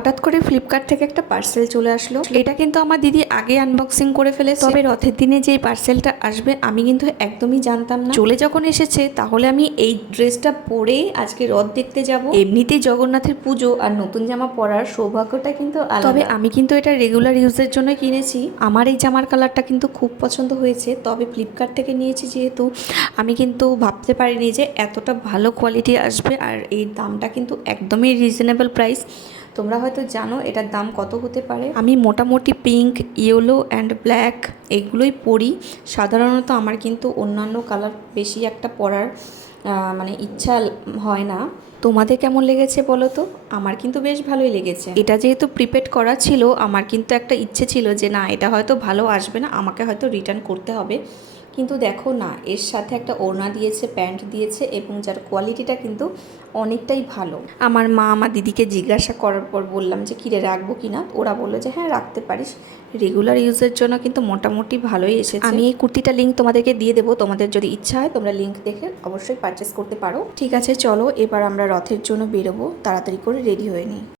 হঠাৎ করে ফ্লিপকার্ট থেকে একটা পার্সেল চলে আসলো। এটা কিন্তু আমার দিদি আগে আনবক্সিং করে ফেলেছে, তবে রথের দিনে যে পার্সেলটা আসবে আমি কিন্তু একদমই জানতাম না। চলে যখন এসেছে তাহলে আমি এই ড্রেসটা পরে আজকে রথ দেখতে যাব। এমনিতেই জগন্নাথের পুজো আর নতুন জামা পরার সৌভাগ্যটা কিন্তু আলাদা। তবে আমি কিন্তু এটা রেগুলার ইউজের জন্য কিনেছি। আমার এই জামার কালারটা কিন্তু খুব পছন্দ হয়েছে, তবে ফ্লিপকার্ট থেকে নিয়েছি যেহেতু আমি কিন্তু ভাবতে পারিনি যে এতটা ভালো কোয়ালিটি আসবে। আর এই দামটা কিন্তু একদমই রিজনেবল প্রাইস। তোমরা হয়তো জানো এটার দাম কত হতে পারে। আমি মোটামুটি পিঙ্ক, ইয়েলো অ্যান্ড ব্ল্যাক এগুলোই পরি সাধারণত। আমার কিন্তু অন্যান্য কালার বেশি একটা পরার মানে ইচ্ছা হয় না। তোমাদের কেমন লেগেছে বলো তো? আমার কিন্তু বেশ ভালোই লেগেছে। এটা যেহেতু প্রিপেড করা ছিল, আমার কিন্তু একটা ইচ্ছে ছিল যে না এটা হয়তো ভালো আসবে না, আমাকে হয়তো রিটার্ন করতে হবে। কিন্তু দেখো না, এর সাথে একটা ওড়না দিয়েছে, প্যান্ট দিয়েছে, এবং যার কোয়ালিটিটা কিন্তু অনেকটাই ভালো। আমার মা আমার দিদিকে জিজ্ঞাসা করার পর বললাম যে কিরে রাখবো কি না, ওরা বললো যে হ্যাঁ রাখতে পারিস, রেগুলার ইউজের জন্য কিন্তু মোটামুটি ভালোই এসেছে। আমি এই কুর্তিটা লিঙ্ক তোমাদেরকে দিয়ে দেবো, তোমাদের যদি ইচ্ছা হয় তোমরা লিঙ্ক দেখে অবশ্যই পারচেস করতে পারো। ঠিক আছে, চলো এবার আমরা রথের জন্য বেরোবো, তাড়াতাড়ি করে রেডি হয়ে নিই।